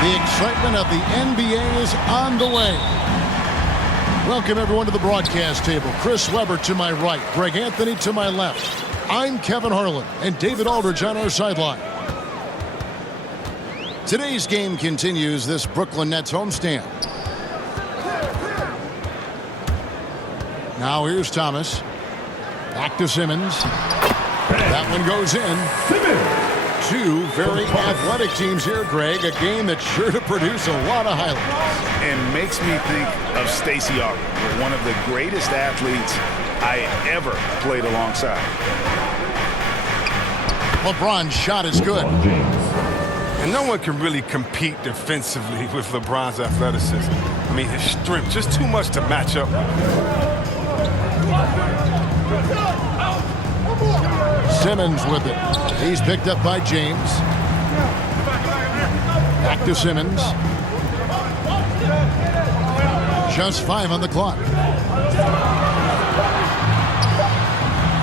The excitement of the NBA is on the way. Welcome, everyone, to the broadcast table. Chris Webber to my right, Greg Anthony to my left. I'm Kevin Harlan, and David Aldridge on our sideline. Today's game continues this Brooklyn Nets homestand. Now here's Thomas. Back to Simmons. That one goes in. Two very athletic teams here, Greg. A game that's sure to produce a lot of highlights. And makes me think of Stacey Augmon, one of the greatest athletes I ever played alongside. LeBron's shot is good. And no one can really compete defensively with LeBron's athleticism. I mean, his strength, just too much to match up with. Simmons with it. He's picked up by James. Back to Simmons. Just 5 on the clock.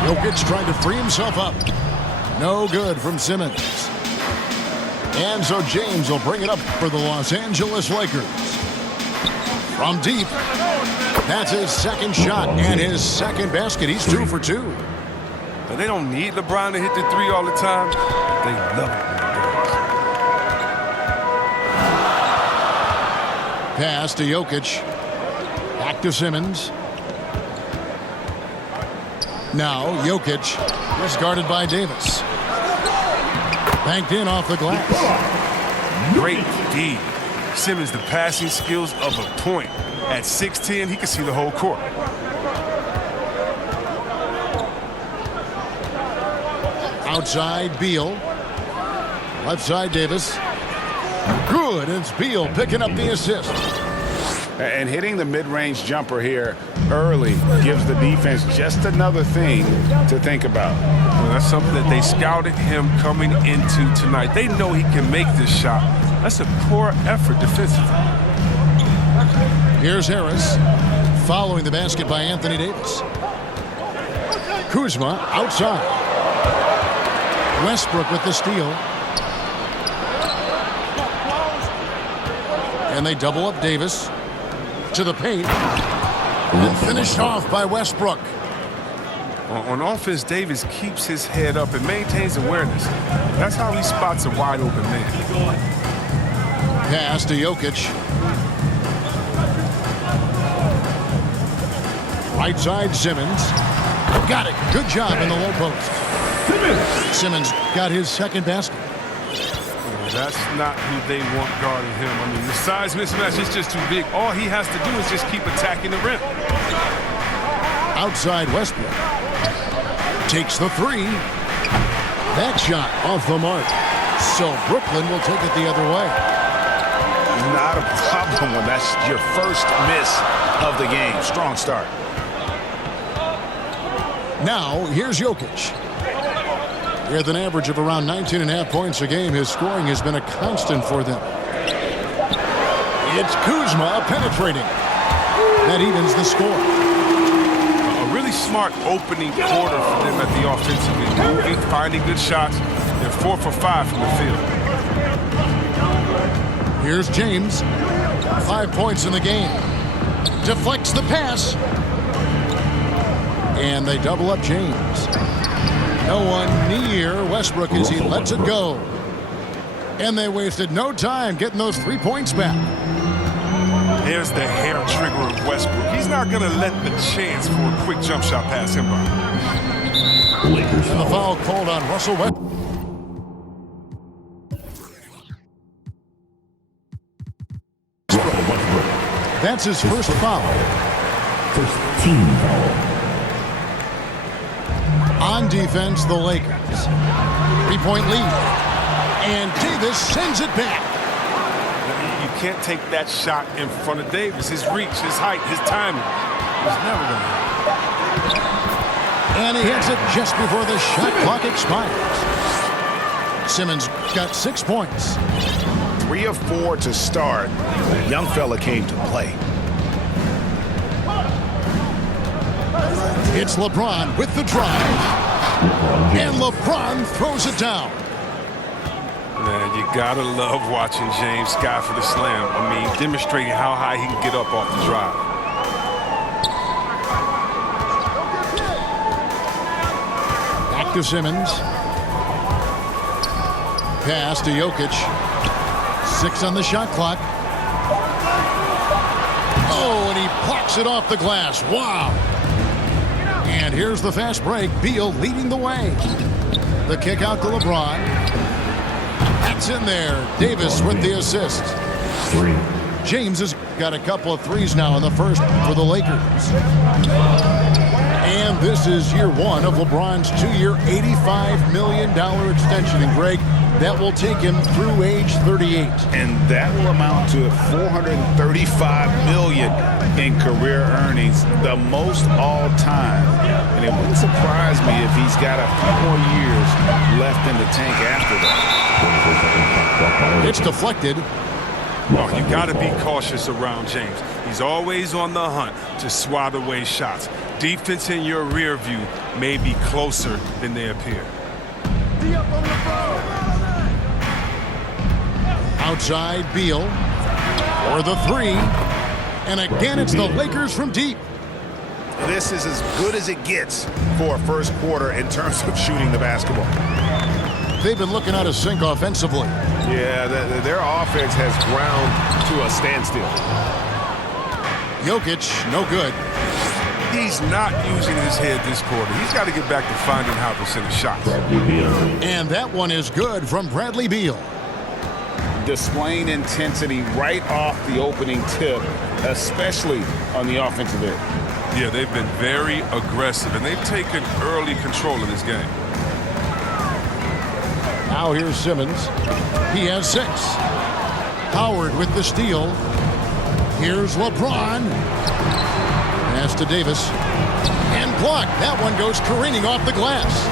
Jokic trying to free himself up. No good from Simmons. And so James will bring it up for the Los Angeles Lakers. From deep. That's his second shot and his second basket. He's 2 for 2. But they don't need LeBron to hit the three all the time. They love it when he does. Pass to Jokic. Back to Simmons. Now Jokic is guarded by Davis. Banked in off the glass. Great D. Simmons, the passing skills of a point. At 6'10", he can see the whole court. Outside, Beal. Left side, Davis. Good. It's Beal picking up the assist. And hitting the mid-range jumper here early gives the defense just another thing to think about. Well, that's something that they scouted him coming into tonight. They know he can make this shot. That's a poor effort defensively. Here's Harris. Following the basket by Anthony Davis. Kuzma outside. Westbrook with the steal. And they double up Davis to the paint. And finished off by Westbrook. On offense, Davis keeps his head up and maintains awareness. That's how he spots a wide open man. Pass to Jokic. Right side, Simmons. Got it. Good job in the low post. Simmons got his second basket. That's not who they want guarding him. I mean, the size mismatch is just too big. All he has to do is just keep attacking the rim. Outside Westbrook. Takes the three. That shot off the mark. So Brooklyn will take it the other way. Not a problem when that's your first miss of the game. Strong start. Now, here's Jokic. With an average of around 19.5 points a game, his scoring has been a constant for them. It's Kuzma penetrating. That evens the score. A really smart opening quarter for them at the offensive end. Moving, finding good shots. They're 4 for 5 from the field. Here's James. 5 points in the game. Deflects the pass. And they double up James. No one near Westbrook as he lets it go. And they wasted no time getting those 3 points back. There's the hair trigger of Westbrook. He's not going to let the chance for a quick jump shot pass him by. Lakers. And the foul called on Russell Westbrook. That's his first foul. First team foul. On defense, the Lakers. 3-point lead. And Davis sends it back. You can't take that shot in front of Davis. His reach, his height, his timing. He's never going to hit. And he hits it just before the shot clock expires. Simmons got 6 points. 3 of 4 to start. Young fella came to play. It's LeBron with the drive. And LeBron throws it down. Man, you gotta love watching James Scott for the slam. I mean, demonstrating how high he can get up off the drive. Back to Simmons. Pass to Jokic. 6 on the shot clock. Oh, and he plucks it off the glass. Wow. And here's the fast break. Beal leading the way. The kick out to LeBron. That's in there. Davis with the assist. 3. James has got a couple of threes now in the first for the Lakers. And this is year 1 of LeBron's 2-year, $85 million extension. And Greg, that will take him through age 38. And that will amount to $435 million in career earnings, the most all time. And it wouldn't surprise me if he's got a few more years left in the tank after that. It's deflected. Oh, you got to be cautious around James. He's always on the hunt to swat away shots. Defense in your rear view may be closer than they appear. Outside Beal for the 3. And again, it's the Lakers from deep. This is as good as it gets for a first quarter in terms of shooting the basketball. They've been looking out of sync offensively. Yeah, their offense has ground to a standstill. Jokic, no good. He's not using his head this quarter. He's got to get back to finding how to send shots. And that one is good from Bradley Beal. Displaying intensity right off the opening tip, especially on the offensive end. Yeah, they've been very aggressive, and they've taken early control of this game. Now here's Simmons. He has 6. Howard with the steal. Here's LeBron. Pass to Davis. And blocked. That one goes careening off the glass.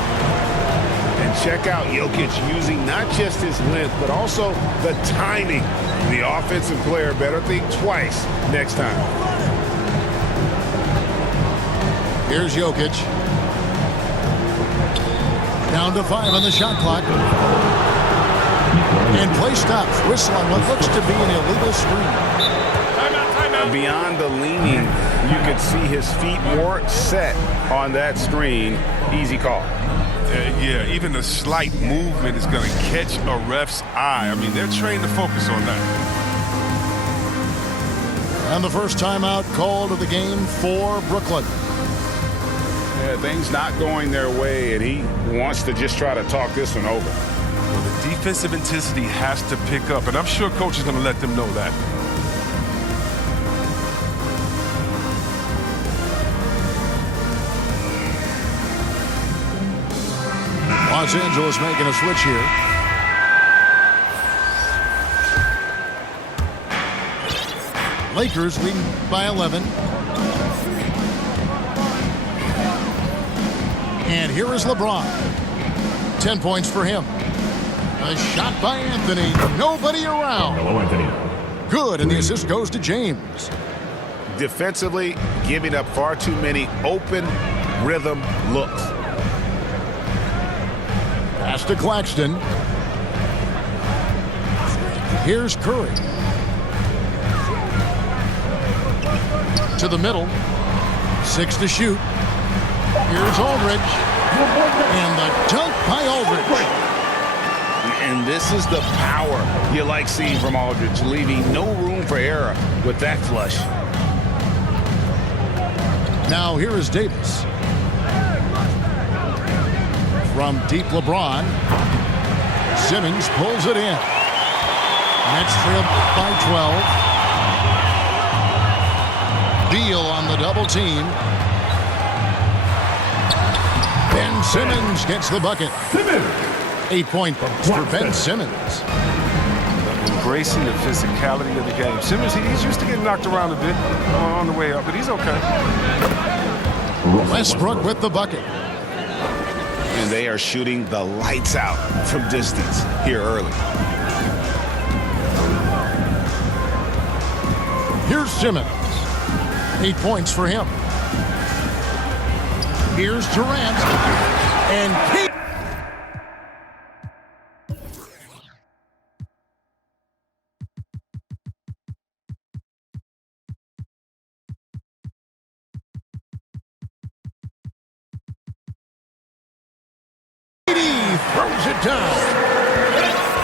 And check out Jokic using not just his length, but also the timing. The offensive player better think twice next time. Here's Jokic. Down to 5 on the shot clock. And play stops. Whistle on what looks to be an illegal screen. Timeout. Beyond the leaning, you could see his feet more set on that screen. Easy call. Yeah, even a slight movement is going to catch a ref's eye. I mean, they're trained to focus on that. And the first timeout called of the game for Brooklyn. Yeah, things not going their way, and he wants to just try to talk this one over. Well, the defensive intensity has to pick up, and I'm sure coach is going to let them know that. Los Angeles making a switch here. Lakers leading by 11. And here is LeBron. 10 points for him. A shot by Anthony. Nobody around. Hello, Anthony. Good, and the assist goes to James. Defensively, giving up far too many open rhythm looks. Pass to Claxton. Here's Curry. To the middle. 6 to shoot. Here's Aldridge. And the dunk by Aldridge. And this is the power you like seeing from Aldridge, leaving no room for error with that flush. Now here is Davis. From deep LeBron. Simmons pulls it in. Nets trail by 12. Beal on the double team. Ben Simmons gets the bucket. 8 point for Ben Simmons. Embracing the physicality of the game. Simmons, he's used to getting knocked around a bit on the way up, but he's okay. Westbrook with the bucket. And they are shooting the lights out from distance here early. Here's Simmons. 8 points for him. Here's Durant. And down.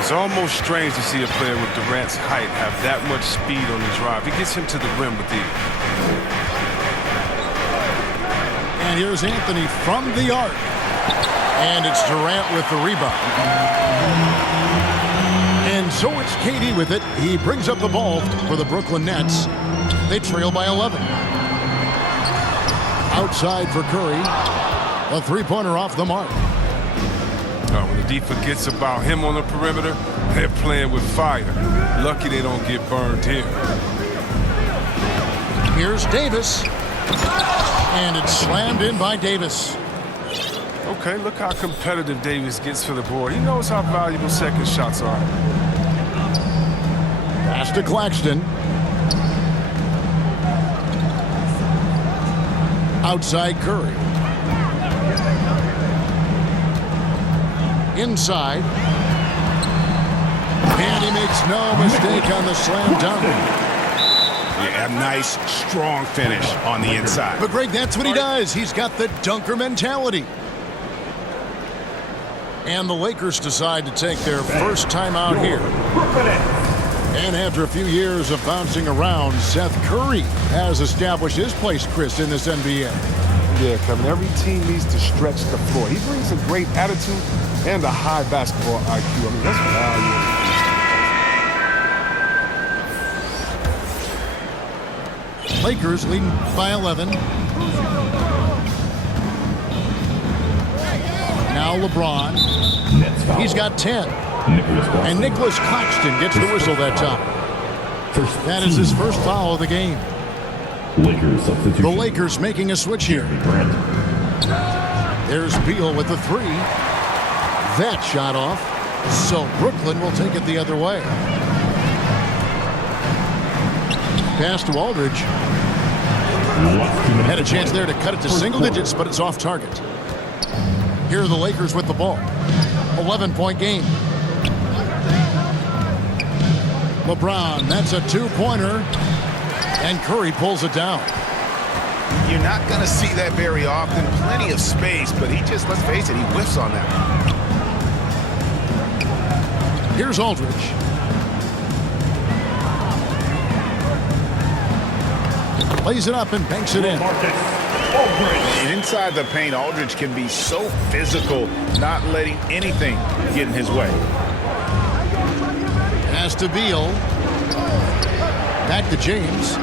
It's almost strange to see a player with Durant's height have that much speed on the drive. He gets him to the rim with ease. And here's Anthony from the arc. And it's Durant with the rebound. And so it's KD with it. He brings up the ball for the Brooklyn Nets. They trail by 11. Outside for Curry. A three-pointer off the mark. When the D forgets about him on the perimeter, they're playing with fire. Lucky they don't get burned here. Here's Davis. And it's slammed in by Davis. Okay, look how competitive Davis gets for the board. He knows how valuable second shots are. Pass to Claxton. Outside Curry. Inside. And he makes no mistake on the slam dunk. Yeah, a nice, strong finish on the inside. But Greg, that's what he does. He's got the dunker mentality. And the Lakers decide to take their first time out here. And after a few years of bouncing around, Seth Curry has established his place, Chris, in this NBA. Yeah, Kevin, every team needs to stretch the floor. He brings a great attitude and a high basketball IQ. I mean, that's valuable. Lakers leading by 11. Now LeBron. He's got 10. And Nicholas Claxton gets the whistle that time. That is his first foul of the game. Lakers substitution. The Lakers making a switch here. There's Beal with the three. That shot off. So Brooklyn will take it the other way. Pass to Aldridge. Had a chance there to cut it to single digits, but it's off target. Here are the Lakers with the ball. 11-point game. LeBron, that's a two-pointer. And Curry pulls it down. You're not going to see that very often. Plenty of space, but he just, let's face it, he whiffs on that. Here's Aldridge. Lays it up and banks it in. And inside the paint, Aldridge can be so physical, not letting anything get in his way. Pass to Beal. Back to James.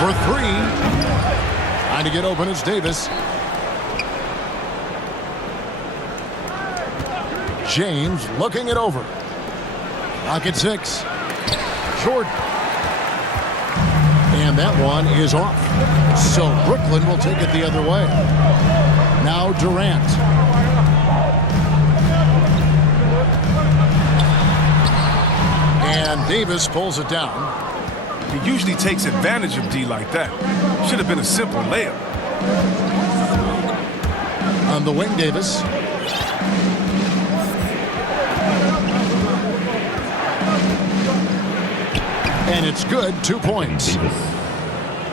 For three. Trying to get open is Davis. James looking it over. Clock at 6. Jordan. And that one is off. So Brooklyn will take it the other way. Now Durant. And Davis pulls it down. He usually takes advantage of D like that. Should have been a simple layup. On the wing, Davis. And it's good. 2 points.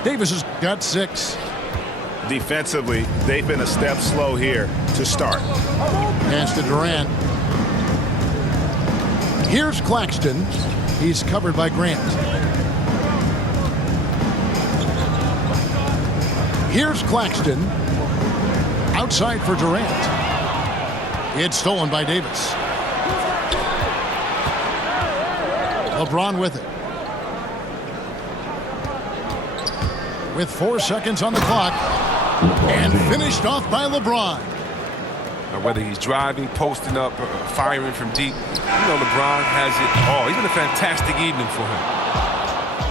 Davis has got 6. Defensively, they've been a step slow here to start. Pass to Durant. Here's Claxton. He's covered by Grant. Here's Claxton. Outside for Durant. It's stolen by Davis. LeBron with it. With 4 seconds on the clock. And finished off by LeBron. Now, whether he's driving, posting up, or firing from deep, you know LeBron has it all. It's been a fantastic evening for him.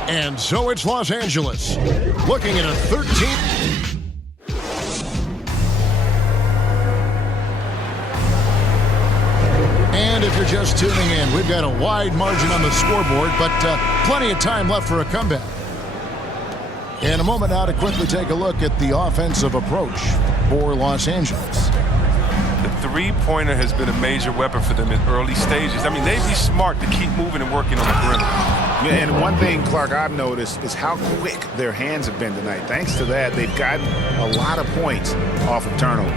And so it's Los Angeles. Looking at a 13th. And if you're just tuning in, we've got a wide margin on the scoreboard, but plenty of time left for a comeback. In a moment now to quickly take a look at the offensive approach for Los Angeles. The three-pointer has been a major weapon for them in early stages. I mean, they'd be smart to keep moving and working on the perimeter. Yeah, and one thing, Clark, I've noticed is how quick their hands have been tonight. Thanks to that, they've gotten a lot of points off of turnover.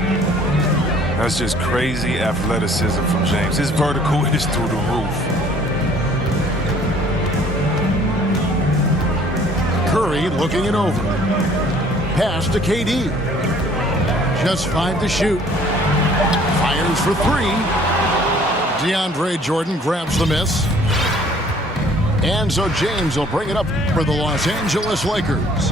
That's just crazy athleticism from James. His vertical is through the roof. Curry looking it over. Pass to KD. Just 5 to shoot. Fires for 3. DeAndre Jordan grabs the miss. And so James will bring it up for the Los Angeles Lakers.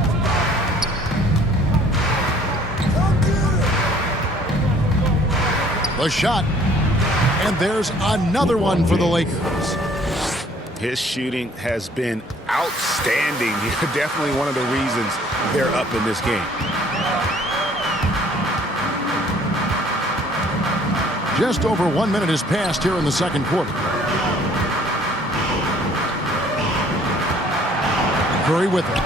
The shot. And there's another one for the Lakers. His shooting has been outstanding. Definitely one of the reasons they're up in this game. Just over 1 minute has passed here in the second quarter. Curry with it.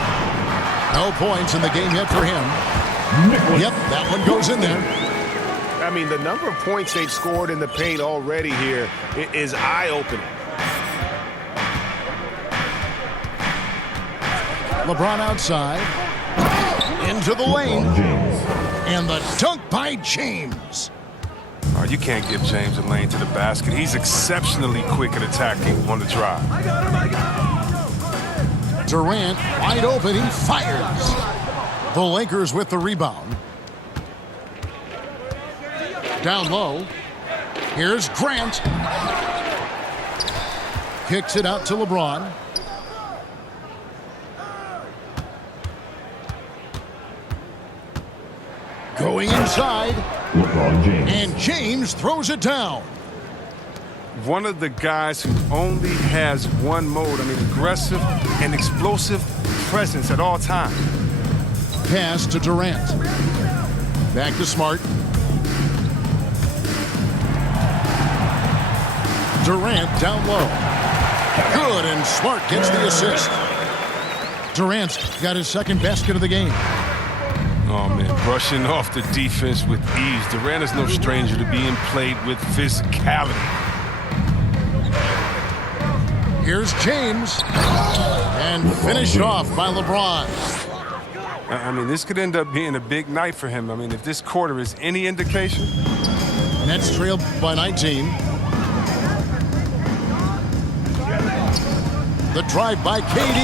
No points in the game yet for him. Yep, that one goes in there. I mean, the number of points they've scored in the paint already here is eye-opening. LeBron outside. Into the lane. And the dunk by James. Oh, you can't give James a lane to the basket. He's exceptionally quick at attacking on the drive. Durant wide open. He fires. The Lakers with the rebound. Down low. Here's Grant. Kicks it out to LeBron. Going inside. LeBron James. And James throws it down. One of the guys who only has one mode. I mean, aggressive and explosive presence at all times. Pass to Durant. Back to Smart. Durant down low. Good, and Smart gets the assist. Durant's got his second basket of the game. Oh, man, brushing off the defense with ease. Durant is no stranger to being played with physicality. Here's James. And finished off by LeBron. I mean, this could end up being a big night for him. I mean, if this quarter is any indication. Nets trail by 19. The drive by KD.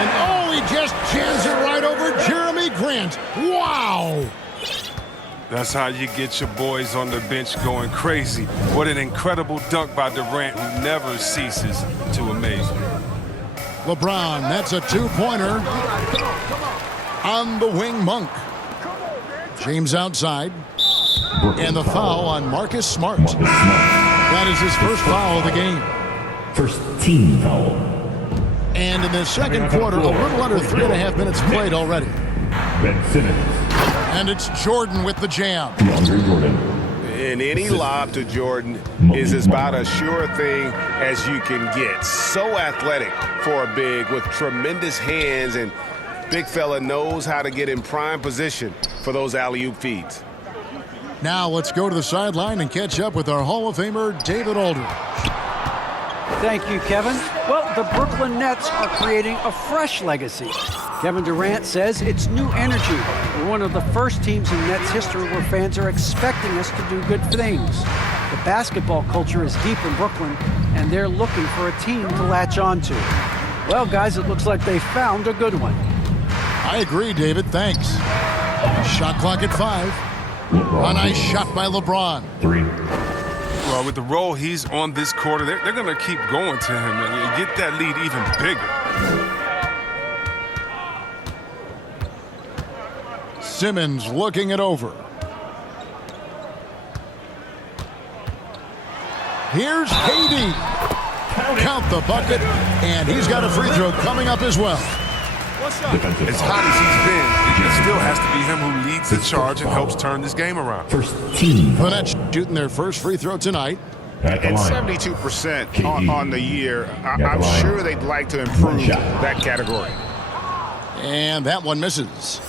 And oh, he just jams it right over Jeremy Grant. Wow! That's how you get your boys on the bench going crazy. What an incredible dunk by Durant, who never ceases to amaze me. LeBron, that's a two-pointer. On the wing, Monk. James outside. And the foul on Marcus Smart. That is his first foul of the game. First team foul. And in the second quarter, a little under 3.5 minutes played already. Ben Simmons. And it's Jordan with the jam. DeAndre Jordan. And any lob to Jordan is about as sure thing as you can get. So athletic for a big with tremendous hands, and big fella knows how to get in prime position for those alley-oop feeds. Now let's go to the sideline and catch up with our Hall of Famer, David Aldridge. Thank you, Kevin. Well, the Brooklyn Nets are creating a fresh legacy. Kevin Durant says it's new energy. We're one of the first teams in Nets history where fans are expecting us to do good things. The basketball culture is deep in Brooklyn, and they're looking for a team to latch on to. Well, guys, it looks like they found a good one. I agree, David. Thanks. Shot clock at 5. LeBron A nice James. shot by LeBron. 3. Well, with the role he's on this quarter, they're going to keep going to him and get that lead even bigger. Simmons looking it over. Here's KD. Count the bucket, and he's got a free throw coming up as well. Defensive As foul. hot as he's been, it still has to be him who leads the charge and helps turn this game around. First team foul. The Nets shooting their first free throw tonight. At the And line. 72% on the year. I'm line. sure they'd like to improve Shot. that category. And that one misses.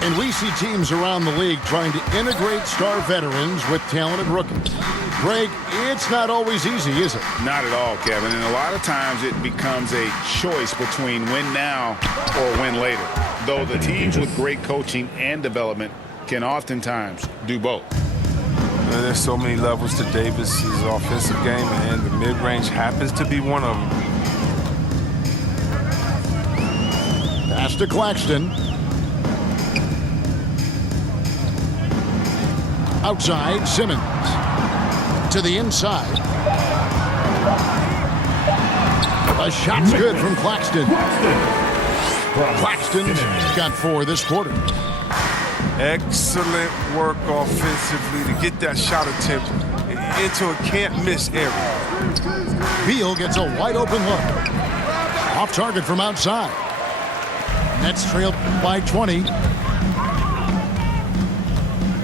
And we see teams around the league trying to integrate star veterans with talented rookies. Greg, it's not always easy, is it? Not at all, Kevin. And a lot of times it becomes a choice between win now or win later. Though the teams with great coaching and development can oftentimes do both. There's so many levels to Davis's offensive game, and the mid-range happens to be one of them. Pass to Claxton. Outside, Simmons. To the inside. A shot's good from Claxton. Claxton's got 4 this quarter. Excellent work offensively to get that shot attempt into a can't-miss area. Beal gets a wide-open look. Off target from outside. Nets trailed by 20.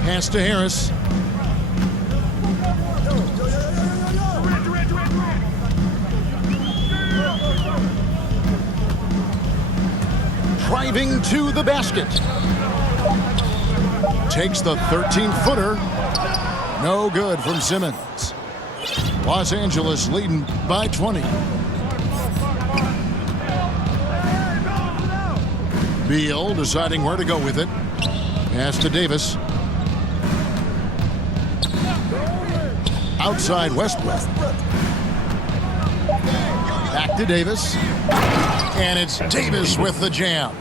Pass to Harris. Driving to the basket. Takes the 13-footer. No good from Simmons. Los Angeles leading by 20. Beal deciding where to go with it. Pass to Davis. Outside Westbrook. Back to Davis. And it's Davis with the jam.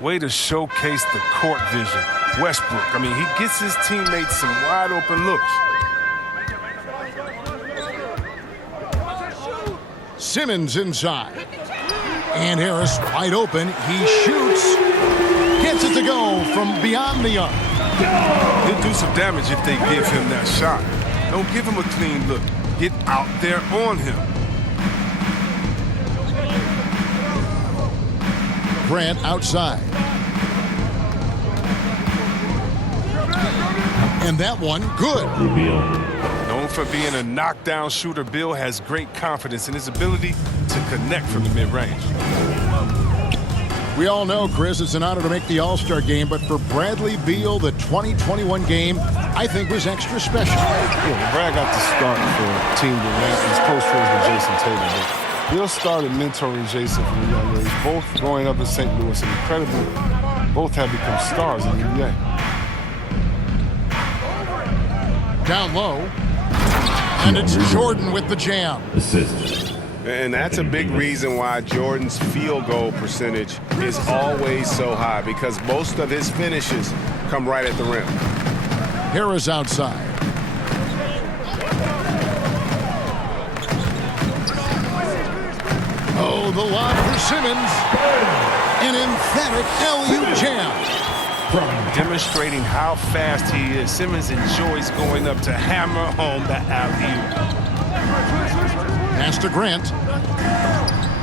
Way to showcase the court vision. Westbrook, I mean, he gets his teammates some wide open looks. Simmons inside. And Harris wide open. He shoots. Gets it to go from beyond the arc. He'll do some damage if they give him that shot. Don't give him a clean look. Get out there on him. Grant outside. And that one, good. Known for being a knockdown shooter, Bill has great confidence in his ability to connect from the mid-range. We all know, Chris, it's an honor to make the All-Star game, but for Bradley Beal, the 2021 game, I think, was extra special. Yeah, Brad got the start for Team Durant. He's close friends with Jason Tatum. But Bill started mentoring Jason from a young age, both growing up in St. Louis, and incredibly, both have become stars in the NBA. Down low. And it's Jordan with the jam. Assist. And that's a big reason why Jordan's field goal percentage is always so high, because most of his finishes come right at the rim. Harris outside. Oh, the lob for Simmons. An emphatic alley-oop jam. Demonstrating how fast he is, Simmons enjoys going up to hammer home the alley-oop. Pass to Grant.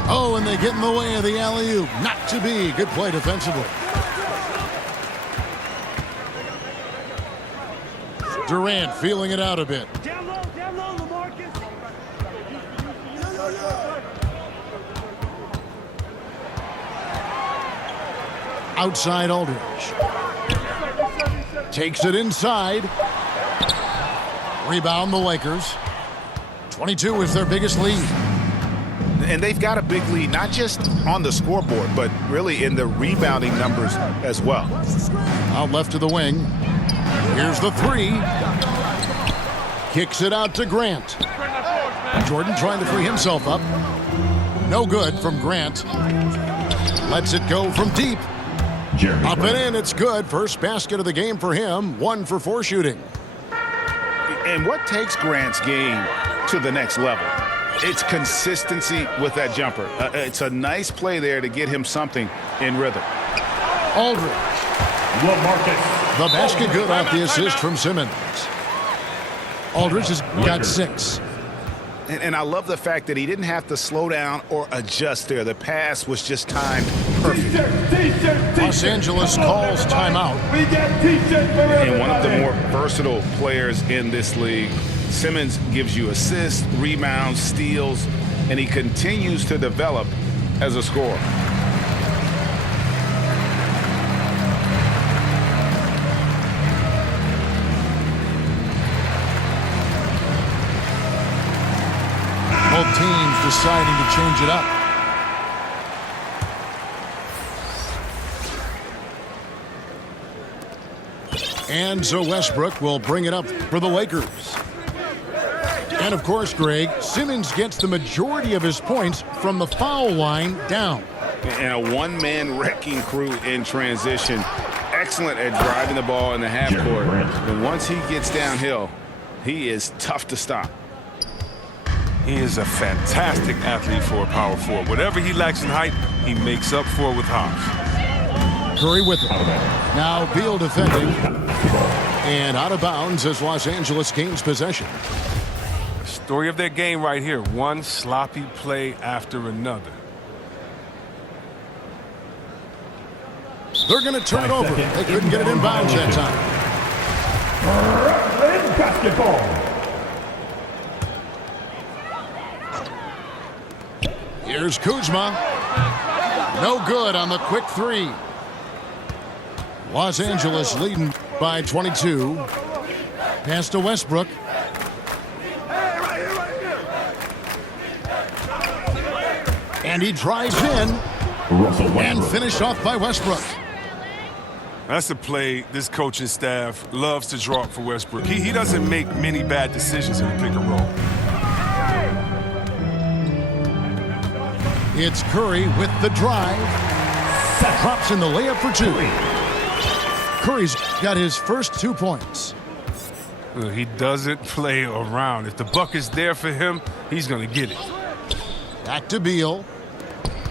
Oh, and they get in the way of the alley-oop. Not to be. Good play defensively. Durant feeling it out a bit. Down low, LaMarcus. Outside Aldridge. Takes it inside. Rebound the Lakers. 22 is their biggest lead. And they've got a big lead, not just on the scoreboard, but really in the rebounding numbers as well. Out left to the wing. Here's the three. Kicks it out to Grant. Jordan trying to free himself up. No good from Grant. Lets it go from deep. Up and in, it's good. First basket of the game for him. 1 for 4 shooting. And what takes Grant's game to the next level? It's consistency with that jumper. It's a nice play there to get him something in rhythm. Aldridge. The basket good off the assist from Simmons. Aldridge has got 6. And I love the fact that he didn't have to slow down or adjust there. The pass was just timed perfect. Los Angeles calls timeout. And one of the more versatile players in this league. Simmons gives you assists, rebounds, steals, and he continues to develop as a scorer. Both teams deciding to change it up. And so Westbrook will bring it up for the Lakers. And of course, Greg, Simmons gets the majority of his points from the foul line down. And a one-man wrecking crew in transition. Excellent at driving the ball in the half court. But once he gets downhill, he is tough to stop. He is a fantastic athlete for a power forward. Whatever he lacks in height, he makes up for with hops. Curry with it. Now Beal defending. And out of bounds as Los Angeles gains possession. Story of their game right here. One sloppy play after another. They're going to turn it over. They couldn't get it in bounds that time. Basketball. Here's Kuzma. No good on the quick three. Los Angeles leading by 22. Pass to Westbrook. And he drives in and finished off by Westbrook. That's a play this coaching staff loves to draw up for Westbrook. He doesn't make many bad decisions in the pick and roll. It's Curry with the drive. Drops in the layup for two. Curry's got his first 2 points. He doesn't play around. If the buck is there for him, he's going to get it. Back to Beal.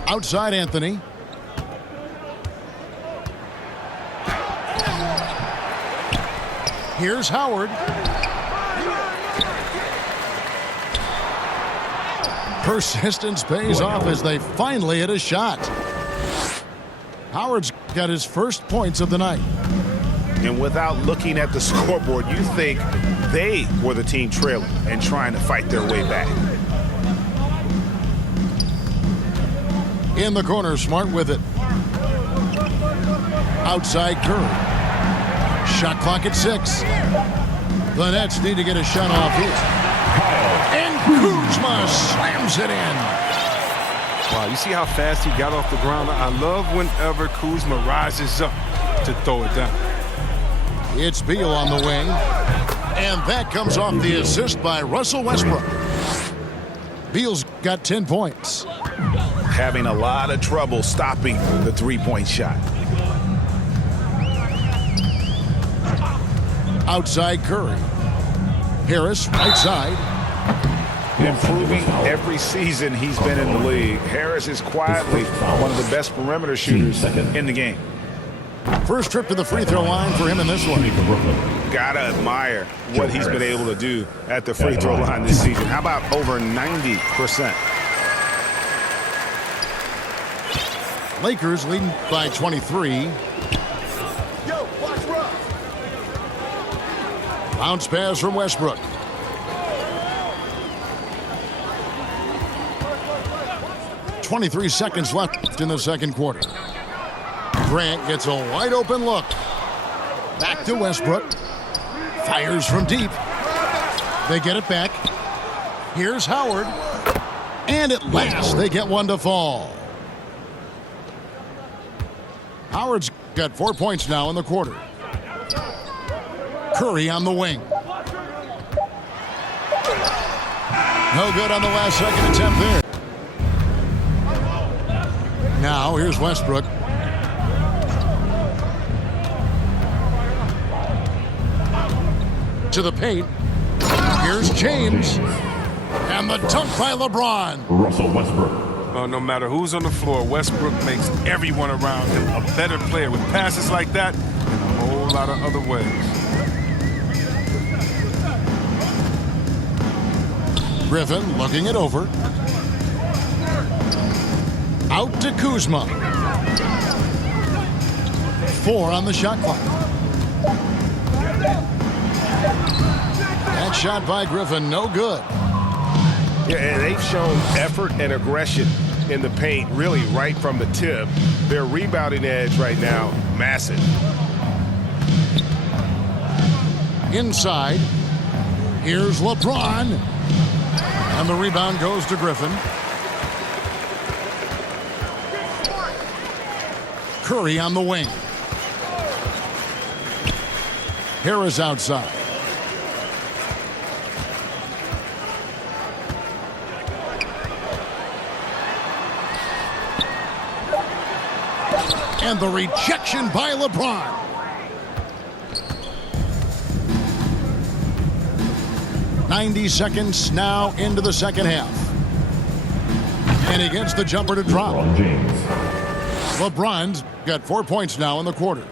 Outside Anthony. Here's Howard. Persistence pays off as they finally hit a shot. Howard's got his first points of the night. And without looking at the scoreboard, you think they were the team trailing and trying to fight their way back. In the corner, Smart with it. Outside Curry. Shot clock at 6. The Nets need to get a shot off here. And Kuzma slams it in. Wow, you see how fast he got off the ground? I love whenever Kuzma rises up to throw it down. It's Beal on the wing. And that comes off the assist by Russell Westbrook. Beal's got 10 points. Having a lot of trouble stopping the three-point shot. Outside Curry. Harris, right side. Improving every season he's been in the league. Harris is quietly one of the best perimeter shooters in the game. First trip to the free throw line for him in this one. Gotta admire what he's been able to do at the free throw line this season. How about over 90%? Lakers leading by 23. Bounce pass from Westbrook. .23 seconds left in the second quarter. Grant gets a wide open look. Back to Westbrook. Fires from deep. They get it back. Here's Howard. And at last they get one to fall. Howard's got 4 points now in the quarter. Curry on the wing. No good on the last second attempt there. Now here's Westbrook. To the paint. Here's James. And the dunk by LeBron. Russell Westbrook. No matter who's on the floor, Westbrook makes everyone around him a better player with passes like that and a whole lot of other ways. Griffin looking it over. Out to Kuzma. 4 on the shot clock. That shot by Griffin, no good. Yeah, and they've shown effort and aggression in the paint, really right from the tip. Their rebounding edge right now, massive. Inside. Here's LeBron. And the rebound goes to Griffin. Curry on the wing. Harris outside. And the rejection by LeBron. "90 seconds now into the second half. And he gets the jumper to drop. LeBron James. LeBron's got 4 points now in the quarter.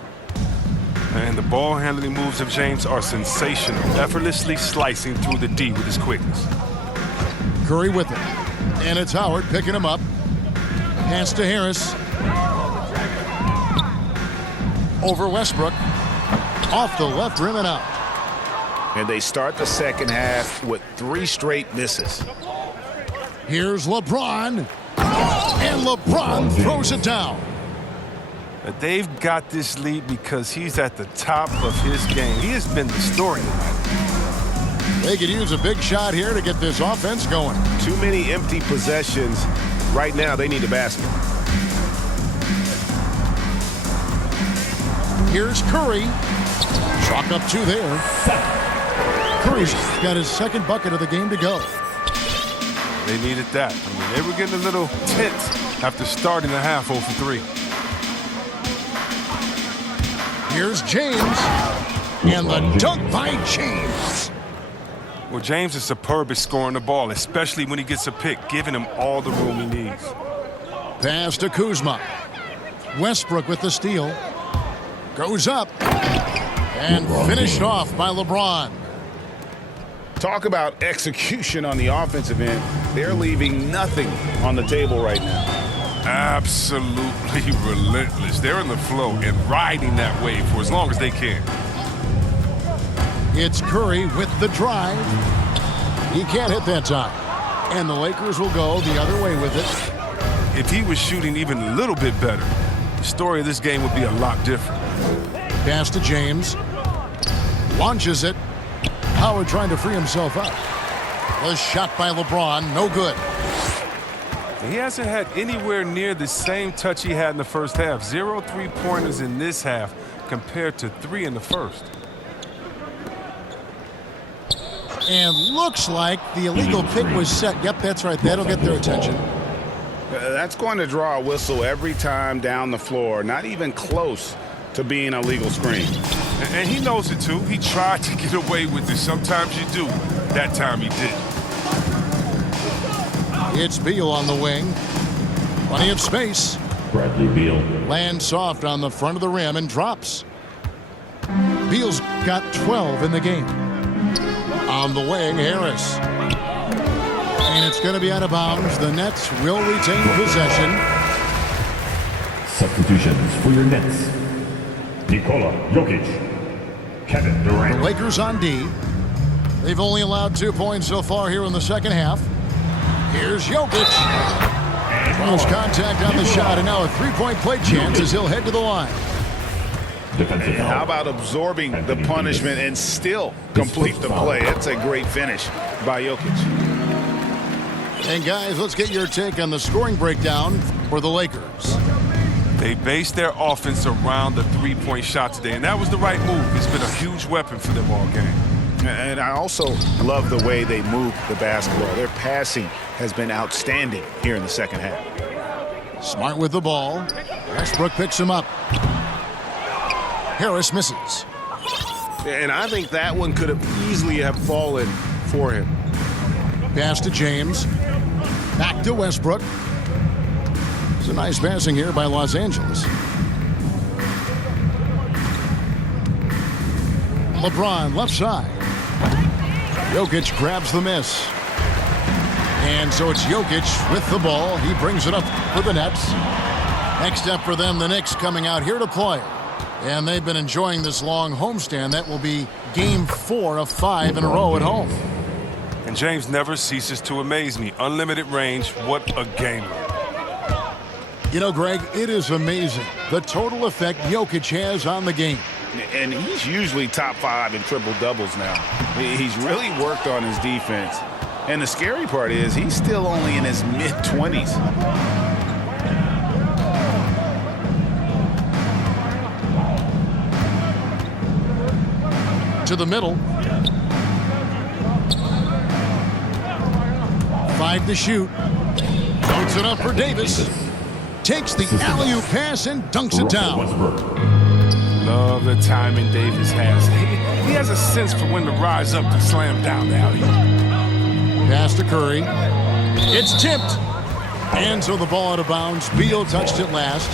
And the ball handling moves of James are sensational, effortlessly slicing through the D with his quickness. Curry with it. And it's Howard picking him up. Pass to Harris. Over Westbrook. Off the left rim and out. And they start the second half with 3 straight misses. Here's LeBron. And LeBron throws it down. But they've got this lead because he's at the top of his game. He has been the story tonight. They could use a big shot here to get this offense going. Too many empty possessions. Right now, they need a basket. Here's Curry. Chalk up 2 there. Curry's got his second bucket of the game to go. They needed that. I mean, they were getting a little tense after starting the half 0 for 3. Here's James. And the dunk by James. Well, James is superb at scoring the ball, especially when he gets a pick, giving him all the room he needs. Pass to Kuzma. Westbrook with the steal. Goes up. And finished off by LeBron. Talk about execution on the offensive end. They're leaving nothing on the table right now. Absolutely relentless. They're in the flow and riding that wave for as long as they can. It's Curry with the drive. He can't hit that time. And the Lakers will go the other way with it. If he was shooting even a little bit better, the story of this game would be a lot different. Pass to James. Launches it. Howard trying to free himself up. The shot by LeBron, no good. He hasn't had anywhere near the same touch he had in the first half. 0 3-pointers in this half compared to 3 in the first. And looks like the illegal pick was set. Yep, that's right. That'll get their attention. That's going to draw a whistle every time down the floor. Not even close to being a legal screen. And he knows it too. He tried to get away with it. Sometimes you do. That time he did. It's Beal on the wing. Plenty of space. Bradley Beal. Lands soft on the front of the rim and drops. Beal's got 12 in the game. On the wing, Harris. And it's going to be out of bounds. The Nets will retain possession. Substitutions for your Nets. Nikola Jokic. Kevin Durant. The Lakers on D. They've only allowed 2 points so far here in the second half. Here's Jokic. Draws contact on the shot, and now a 3-point play chance as he'll head to the line. Defensive foul. How about absorbing the punishment and still complete the play? That's a great finish by Jokic. And guys, let's get your take on the scoring breakdown for the Lakers. They based their offense around the 3-point shot today, and that was the right move. It's been a huge weapon for them all game. And I also love the way they move the basketball. Their passing has been outstanding here in the second half. Smart with the ball. Westbrook picks him up. Harris misses. And I think that one could have easily have fallen for him. Pass to James. Back to Westbrook. It's a nice passing here by Los Angeles. LeBron left side. Jokic grabs the miss. And so it's Jokic with the ball. He brings it up for the Nets. Next up for them, the Knicks coming out here to play. And they've been enjoying this long homestand. That will be game 4 of 5 in a row at home. And James never ceases to amaze me. Unlimited range, what a gamer. You know, Greg, it is amazing the total effect Jokic has on the game. And he's usually top 5 in triple-doubles now. He's really worked on his defense. And the scary part is he's still only in his mid-20s. To the middle. 5 to shoot. Puts it up for Davis. Takes the alley-oop pass and dunks it down. Love the timing Davis has. He has a sense for when to rise up to slam down the alley-oop. Pass to Curry. It's tipped. And so the ball out of bounds. Beal touched it last.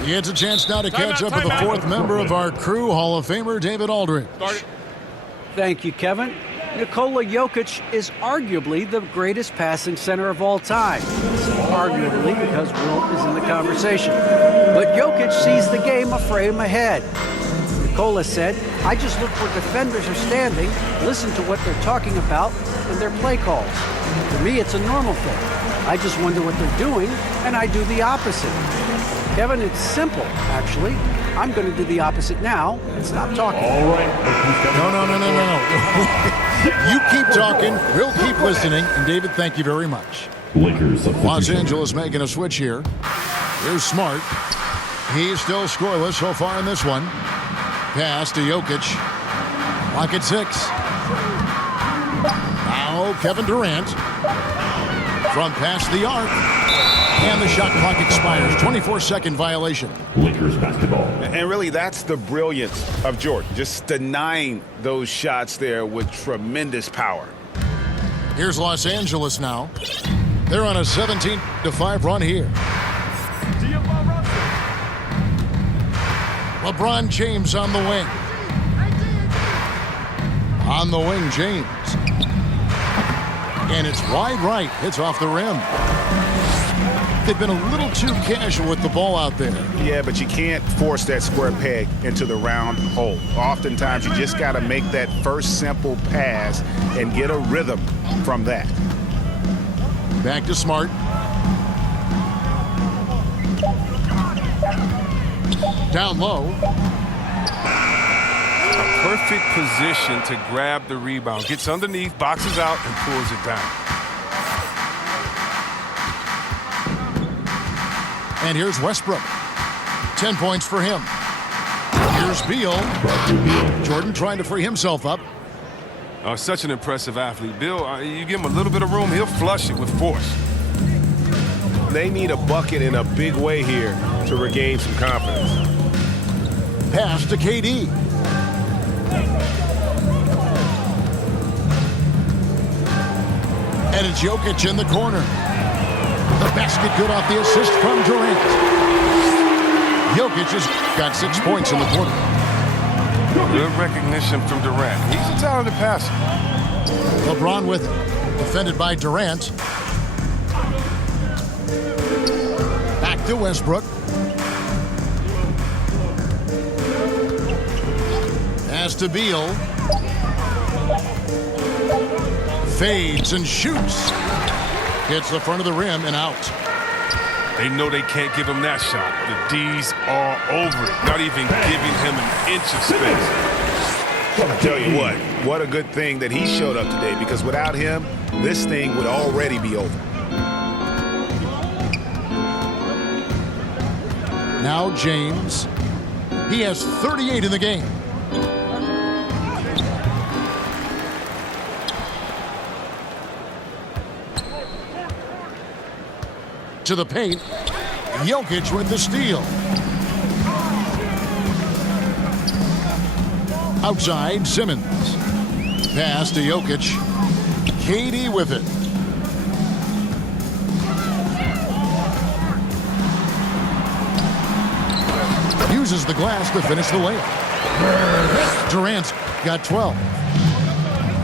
He gets a chance now to catch up with the fourth member of our crew, Hall of Famer David Aldridge. Thank you, Kevin. Nikola Jokic is arguably the greatest passing center of all time. Arguably because Wilt is in the conversation. But Jokic sees the game a frame ahead. Nikola said, I just look where defenders are standing, listen to what they're talking about, and their play calls. For me, it's a normal thing. I just wonder what they're doing, and I do the opposite. Kevin, it's simple, actually. I'm going to do the opposite now and stop talking. All right. No. You keep talking, we'll keep listening. And David, thank you very much. Lakers substitution. Los Angeles making a switch here. Here's Smart. He's still scoreless so far in this one. Pass to Jokic. Clock at 6. Now Kevin Durant. From past the arc. And the shot clock expires. 24-second violation. Lakers basketball. And really, that's the brilliance of Jordan. Just denying those shots there with tremendous power. Here's Los Angeles now. They're on a 17-5 run here. LeBron James on the wing. On the wing, James. And it's wide right. It's off the rim. They've been a little too casual with the ball out there. Yeah, but you can't force that square peg into the round hole. Oftentimes, you just got to make that first simple pass and get a rhythm from that. Back to Smart. Down low. A perfect position to grab the rebound. Gets underneath, boxes out, and pulls it down. And here's Westbrook. 10 points for him. Here's Beal. Jordan trying to free himself up. Such an impressive athlete. Bill, you give him a little bit of room, he'll flush it with force. They need a bucket in a big way here to regain some confidence. Pass to KD. And it's Jokic in the corner. The basket good off the assist from Durant. Jokic has got 6 points in the quarter. Good recognition from Durant. He's a talented passer. LeBron with it. Defended by Durant. Back to Westbrook. Pass to Beal. Fades and shoots. Hits the front of the rim and out. They know they can't give him that shot. The D's are over it, not even giving him an inch of space. I tell you what a good thing that he showed up today, because without him, this thing would already be over. Now James. He has 38 in the game. To the paint. Jokic with the steal. Outside, Simmons. Pass to Jokic. KD with it. Uses the glass to finish the layup. Durant's got 12.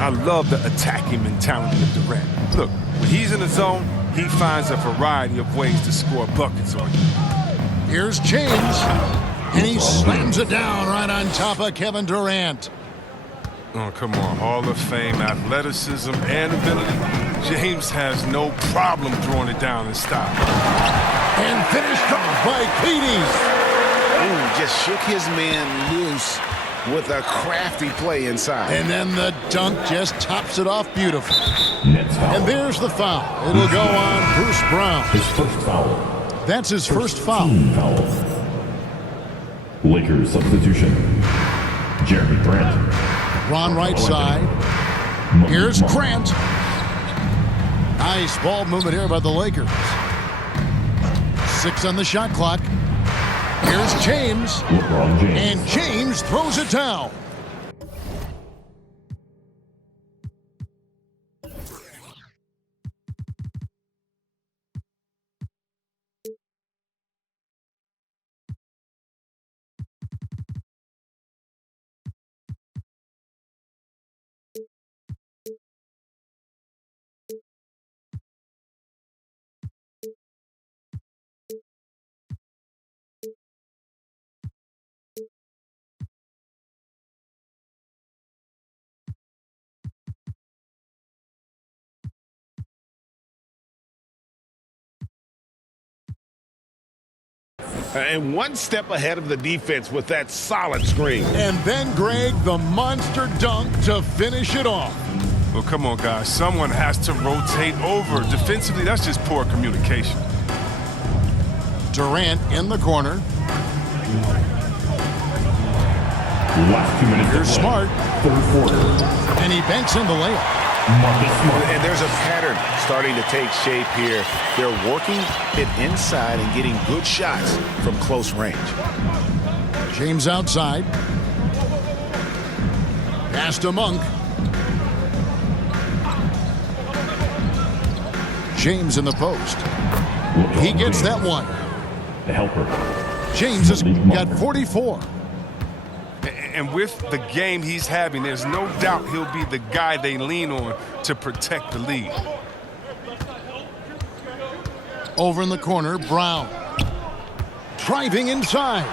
I love the attacking mentality of Durant. Look, when he's in the zone, he finds a variety of ways to score buckets on you. Here's James, and he slams it down right on top of Kevin Durant. Oh, come on. Hall of Fame, athleticism, and ability. James has no problem throwing it down in style. And finished off by KD. Ooh, just shook his man loose with a crafty play inside. And then the dunk just tops it off beautifully. Nets foul. And there's the foul. It'll go on Bruce Brown. His first foul. That's his first foul. Team foul. Lakers substitution. Jeremy Grant. LeBron right side. Here's Grant. Nice ball movement here by the Lakers. 6 on the shot clock. Here's James. LeBron James. And James throws it down. And one step ahead of the defense with that solid screen. And then, Greg, the monster dunk to finish it off. Well, come on, guys. Someone has to rotate over. Defensively, that's just poor communication. Durant in the corner. Last 2 minutes. Here's Smart. Third quarter. And he banks in the layup. Marcus Smart. And there's a pattern starting to take shape here. They're working it inside and getting good shots from close range. James outside. Pass to Monk. James in the post. He gets that one. The helper. James has got 44. And with the game he's having, there's no doubt he'll be the guy they lean on to protect the lead. Over in the corner, Brown. Driving inside.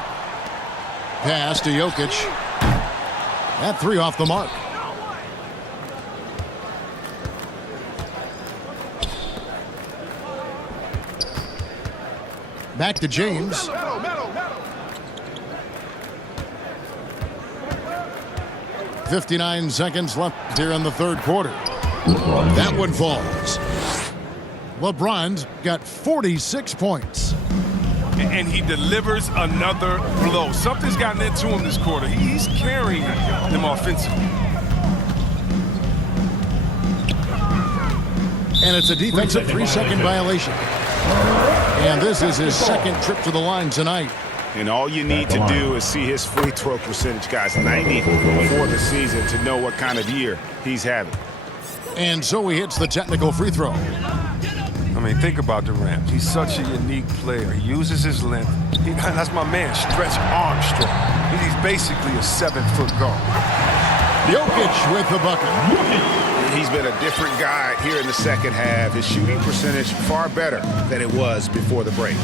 Pass to Jokic. That 3 off the mark. Back to James. 59 seconds left here in the third quarter. That one falls. LeBron's got 46 points. And he delivers another blow. Something's gotten into him this quarter. He's carrying them offensively. And it's a defensive 3-second violation. And this is his second trip to the line tonight. And all you need to do is see his free throw percentage, guys. 90 for the season to know what kind of year he's having. And so he hits the technical free throw. I mean, think about Durant. He's such a unique player. He uses his length. That's my man, stretch arm strength. He's basically a 7-foot guard. Jokic with the bucket. He's been a different guy here in the second half. His shooting percentage far better than it was before the break.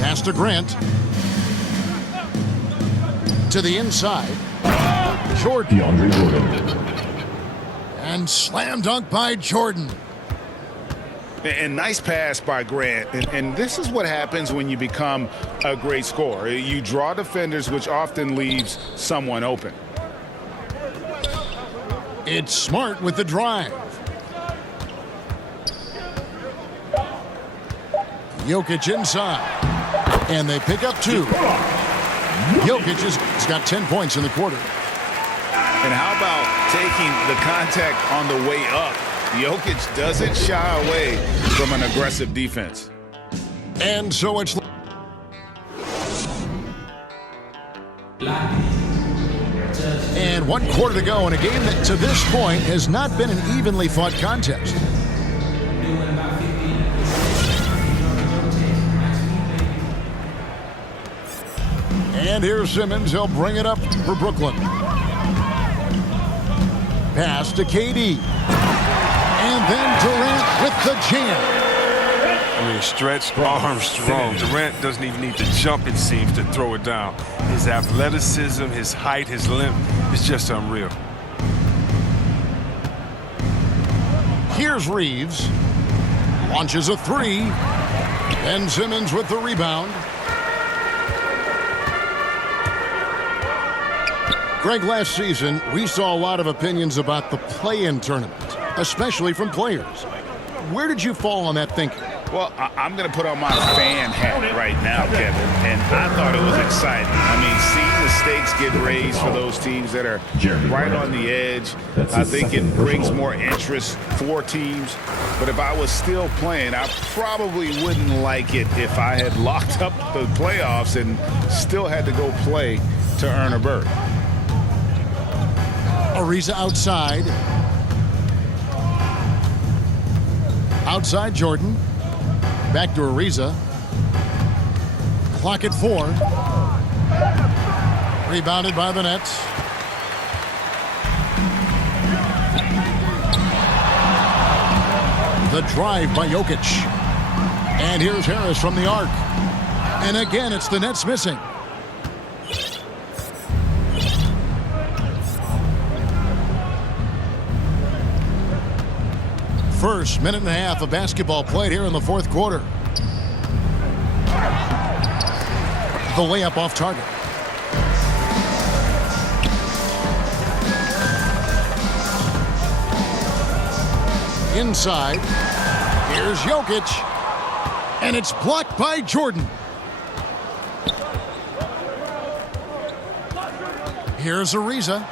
Pass to Grant. To the inside. Jordan. DeAndre Jordan. And slam dunk by Jordan. And nice pass by Grant. And this is what happens when you become a great scorer. You draw defenders, which often leaves someone open. It's Smart with the drive. Jokic inside. And they pick up 2. Jokic has got 10 points in the quarter. And how about taking the contact on the way up? Jokic doesn't shy away from an aggressive defense. And so it's... And 1 quarter to go in a game that to this point has not been an evenly fought contest. And here's Simmons. He'll bring it up for Brooklyn. Pass to KD. And then Durant with the jam. I mean, stretched, arm strong. Durant doesn't even need to jump, it seems, to throw it down. His athleticism, his height, his length is just unreal. Here's Reeves. Launches a 3. And Simmons with the rebound. Greg, last season, we saw a lot of opinions about the play-in tournament, especially from players. Where did you fall on that thinking? Well, I'm going to put on my fan hat right now, Kevin, and I thought it was exciting. I mean, seeing the stakes get raised for those teams that are right on the edge, I think it brings more interest for teams. But if I was still playing, I probably wouldn't like it if I had locked up the playoffs and still had to go play to earn a berth. Ariza outside. Outside Jordan. Back to Ariza. Clock at 4. Rebounded by the Nets. The drive by Jokic. And here's Harris from the arc. And again, it's the Nets missing. First minute and a half of basketball played here in the fourth quarter. The layup off target. Inside. Here's Jokic. And it's blocked by Jordan. Here's Ariza.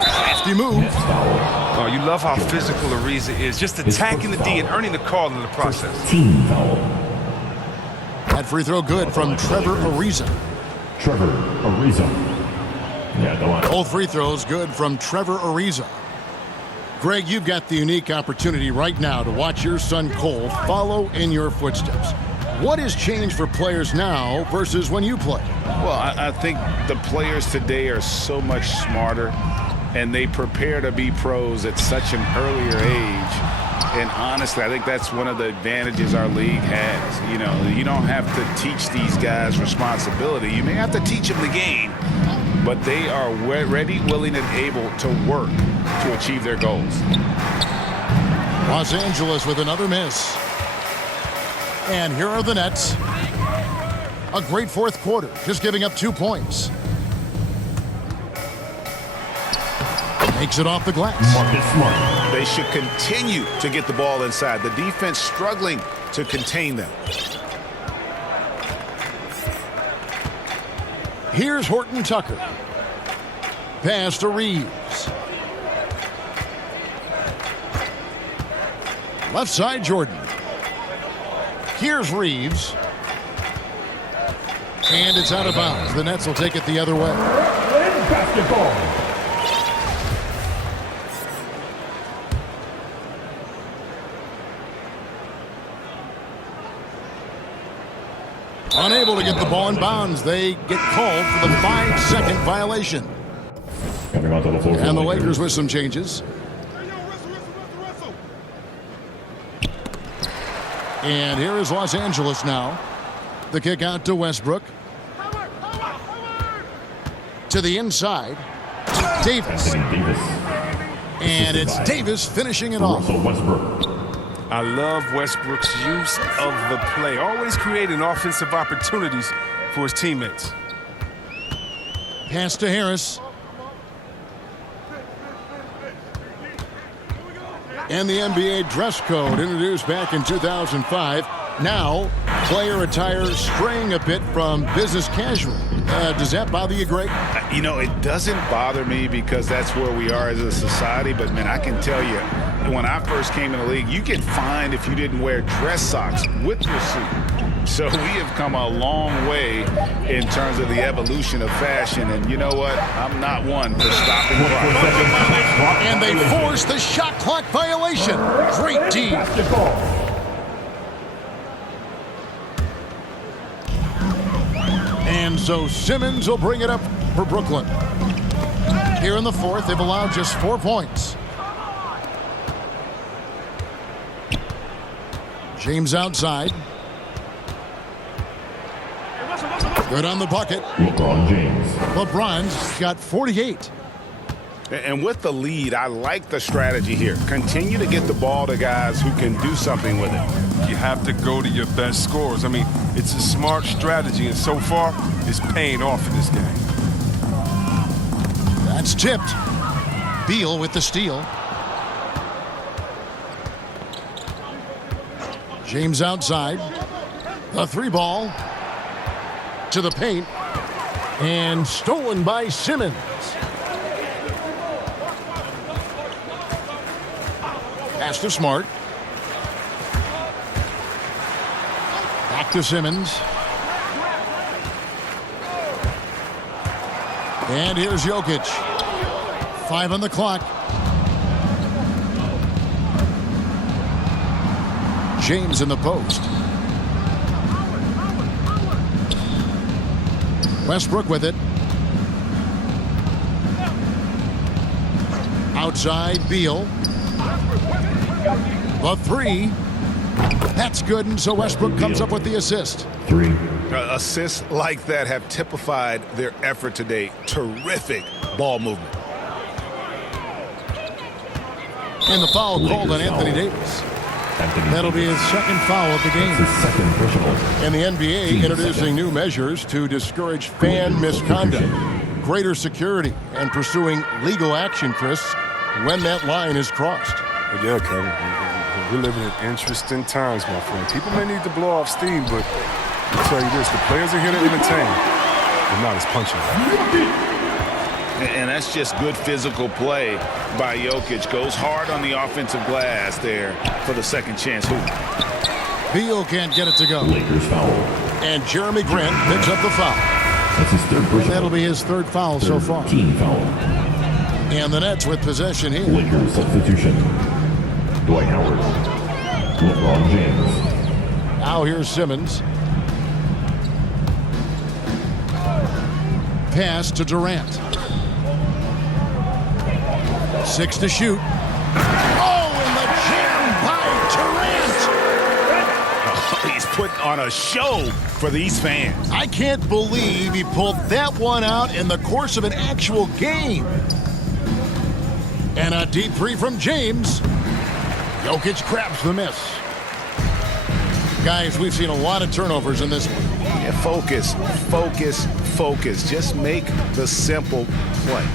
Crafty move. Oh, you love how physical Ariza is, just attacking the D and earning the call in the process. Team foul. That free throw good from Trevor Ariza. Trevor Ariza. Yeah, the line. Both free throws good from Trevor Ariza. Greg, you've got the unique opportunity right now to watch your son Cole follow in your footsteps. What has changed for players now versus when you played? Well, I think the players today are so much smarter, and they prepare to be pros at such an earlier age. And honestly, I think that's one of the advantages our league has. You know, you don't have to teach these guys responsibility. You may have to teach them the game, but they are ready, willing, and able to work to achieve their goals. Los Angeles with another miss. And here are the Nets. A great fourth quarter, just giving up 2 points. Makes it off the glass. Marcus Smart. They should continue to get the ball inside. The defense struggling to contain them. Here's Horton Tucker. Pass to Reeves. Left side, Jordan. Here's Reeves. And it's out of bounds. The Nets will take it the other way. Basketball. Unable to get the ball in bounds. They get called for the 5-second violation. Coming onto the floor. And the Lakers with some changes. And here is Los Angeles now. The kick out to Westbrook. To the inside. To Davis. And it's Davis finishing it off. Westbrook. I love Westbrook's use of the play, always creating offensive opportunities for his teammates. Pass to Harris. And the NBA dress code introduced back in 2005. Now, player attire straying a bit from business casual. Does that bother you, Greg? You know, it doesn't bother me because that's where we are as a society. But, man, I can tell you, when I first came in the league, you get fined if you didn't wear dress socks with your suit. So we have come a long way in terms of the evolution of fashion. And you know what? I'm not one for stopping clock. And they force the shot clock violation. Great D. And so Simmons will bring it up for Brooklyn. Here in the fourth, they've allowed just 4 points. James outside. Good on the bucket. LeBron James. LeBron's got 48. And with the lead, I like the strategy here. Continue to get the ball to guys who can do something with it. You have to go to your best scorers. I mean, it's a smart strategy, and so far, it's paying off in this game. That's tipped. Beal with the steal. James outside. The 3-ball to the paint. And stolen by Simmons. Pass to Smart. Back to Simmons. And here's Jokic. 5 on the clock. James in the post. Westbrook with it. Outside, Beal. The 3. That's good, and so Westbrook comes up with the assist. 3. Assists like that have typified their effort today. Terrific ball movement. And the foul called on Anthony Davis. That'll be his second foul of the game. His second personal. And the NBA introducing new measures to discourage fan misconduct, greater security, and pursuing legal action, Chris, when that line is crossed. Yeah, Kevin. We're living in interesting times, my friend. People may need to blow off steam, but I'll tell you this, the players are here to entertain. They're not as punching. And that's just good physical play by Jokic. Goes hard on the offensive glass there for the second chance hoop. Beal can't get it to go. Lakers foul. And Jeremy Grant picks up the foul. That's his third personal. That'll be his third foul so far. Team foul. And the Nets with possession here. Lakers substitution. Dwight Howard. LeBron James. Now here's Simmons. Pass to Durant. 6 to shoot. Oh, and the jam by Durant! He's putting on a show for these fans. I can't believe he pulled that one out in the course of an actual game. And a deep 3 from James. Jokic grabs the miss. Guys, we've seen a lot of turnovers in this one. Yeah, focus, focus, focus. Just make the simple play.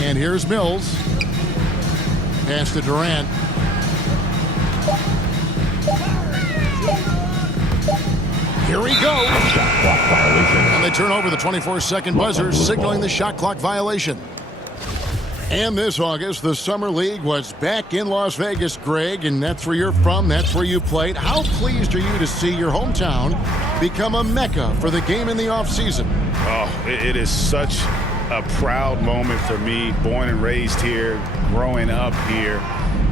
And here's Mills. Pass to Durant. Here we go. Shot clock violation. And they turn over the 24-second buzzer, signaling the shot clock violation. And this August, the Summer League was back in Las Vegas, Greg, and that's where you're from, that's where you played. How pleased are you to see your hometown become a mecca for the game in the offseason? Oh, it is such a proud moment for me, born and raised here, growing up here.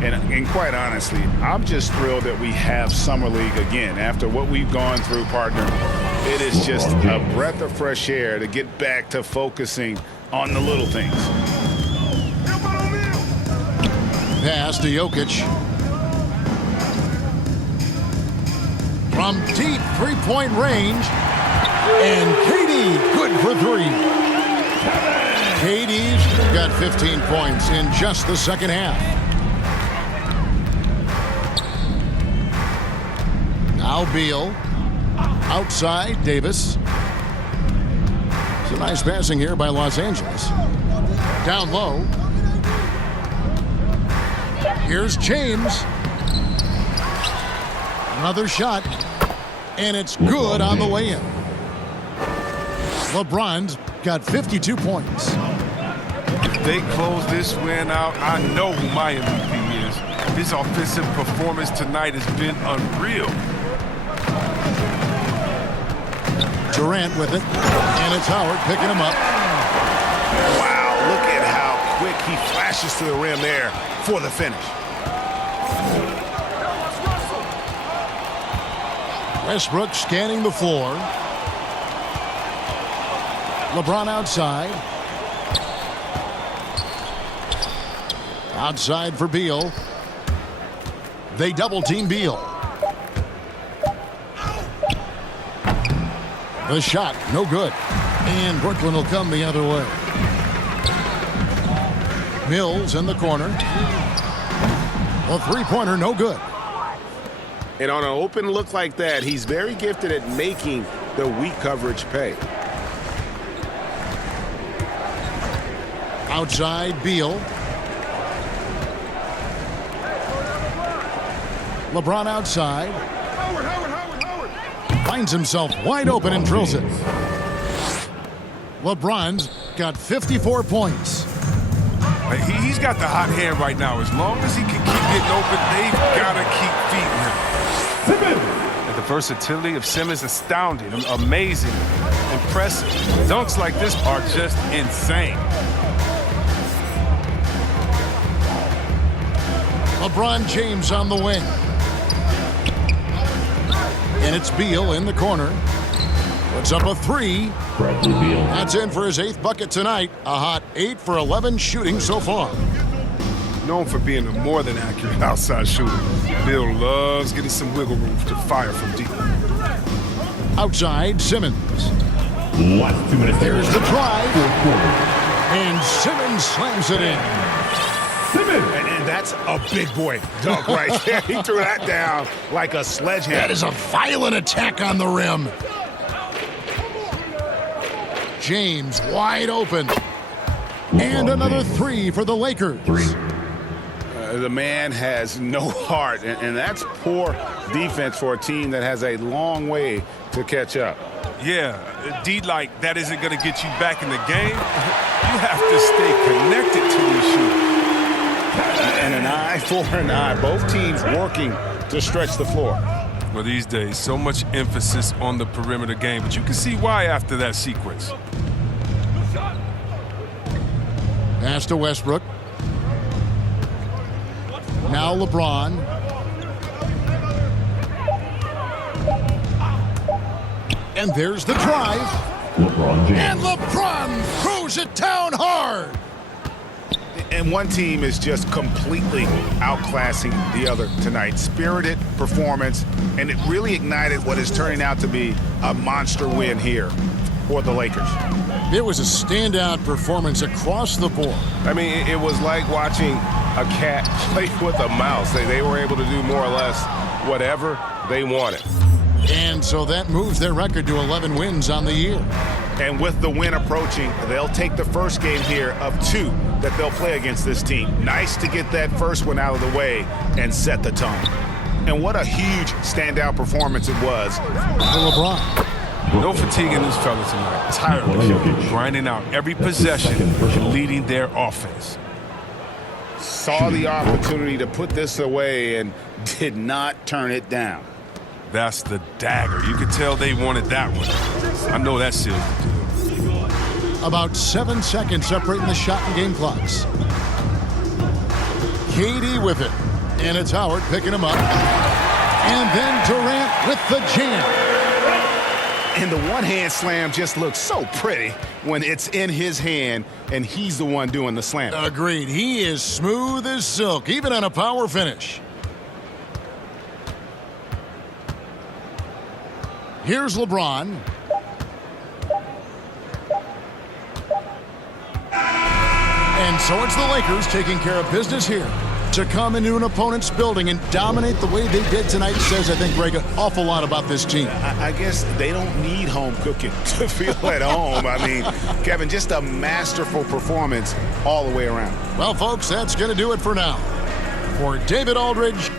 And quite honestly, I'm just thrilled that we have Summer League again. After what we've gone through, partner, it is just a breath of fresh air to get back to focusing on the little things. Pass to Jokic. From deep three-point range. And KD good for 3. KD's got 15 points in just the second half. Now Beal. Outside, Davis. It's a nice passing here by Los Angeles. Down low. Here's James. Another shot. And it's good on the way in. LeBron's got 52 points. If they close this win out, I know who my MVP is. His offensive performance tonight has been unreal. Durant with it. And it's Howard picking him up. Wow, look at how quick he flashes to the rim there for the finish. Westbrook scanning the floor. LeBron outside. Outside for Beal. They double team Beal. The shot, no good. And Brooklyn will come the other way. Mills in the corner. A three-pointer, no good. And on an open look like that, he's very gifted at making the weak coverage pay. Outside, Beal. LeBron outside. Finds himself wide open and drills it. LeBron's got 54 points. He's got the hot hand right now. As long as he can keep getting open, they've got to keep feeding him. And the versatility of Simmons is astounding, amazing, impressive. Dunks like this are just insane. LeBron James on the wing. And it's Beal in the corner. Puts up a three. That's in for his 8th bucket tonight. A hot 8 for 11 shooting so far. Known for being a more than accurate outside shooter, Bill loves getting some wiggle room to fire from deep. Outside, Simmons. Last 2 minutes. There's the drive. And Simmons slams it in. And that's a big boy dunk right there. He threw that down like a sledgehammer. That is a violent attack on the rim. James wide open. And another 3 for the Lakers. The man has no heart, and that's poor defense for a team that has a long way to catch up. Yeah, D like that isn't going to get you back in the game. You have to stay connected to these shooters. And an eye for an eye. Both teams working to stretch the floor. Well, these days, so much emphasis on the perimeter game, but you can see why after that sequence. Pass to Westbrook. Now LeBron. And there's the drive. LeBron James. And LeBron throws it down hard. And one team is just completely outclassing the other tonight. Spirited performance, and it really ignited what is turning out to be a monster win here for the Lakers. It was a standout performance across the board. I mean, it was like watching a cat play with a mouse. They were able to do more or less whatever they wanted. And so that moves their record to 11 wins on the year. And with the win approaching, they'll take the first game here of 2 that they'll play against this team. Nice to get that first one out of the way and set the tone. And what a huge standout performance it was For LeBron. No fatigue in this fella tonight. Tireless, grinding out every possession and leading their offense. Saw the opportunity to put this away and did not turn it down. That's the dagger. You could tell they wanted that one. I know that seals the deal. About 7 seconds separating the shot and game clocks. KD with it. And it's Howard picking him up. And then Durant with the jam. And the one-hand slam just looks so pretty when it's in his hand and he's the one doing the slam. Agreed. He is smooth as silk, even on a power finish. Here's LeBron. And so it's the Lakers taking care of business here. To come into an opponent's building and dominate the way they did tonight says, I think, Greg, an awful lot about this team. I guess they don't need home cooking to feel at home. I mean, Kevin, just a masterful performance all the way around. Well, folks, that's going to do it for now. For David Aldridge,